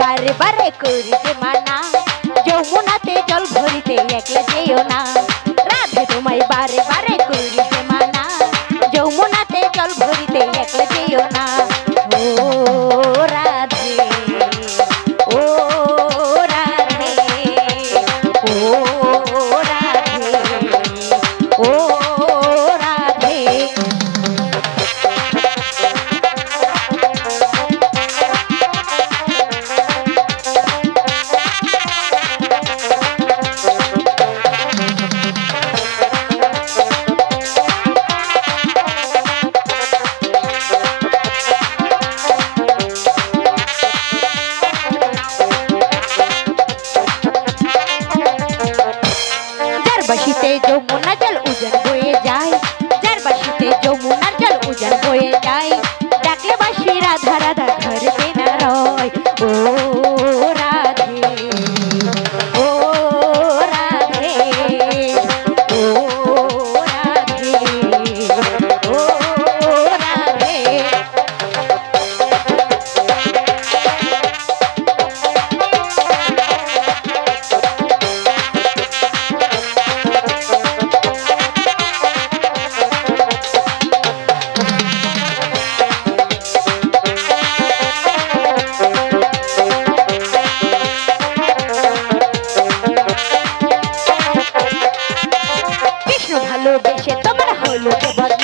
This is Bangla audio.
বারে বারে করিতে মানা, যমুনাতে জল ভরিতে একলা যেও না। রাধে তোমায় বারে বারে করিতে মানা, যমুনাতে জল ভরিতে একলা যেও না। ও রাধে, ও রাধে, ও রাধে, ও রাধে। বাসিতে যমুনা জল উজান বয়ে যায়, যার বাসিতে যমুনার জল উজান বয়ে যায়, ডাকলে বাসি রাধা রাধা ঘরে না রয়। ও রাধে, ও রাধে, ও রাধে, ও রাধে। ভালোবেসে তোমার হলো যে বদনাম,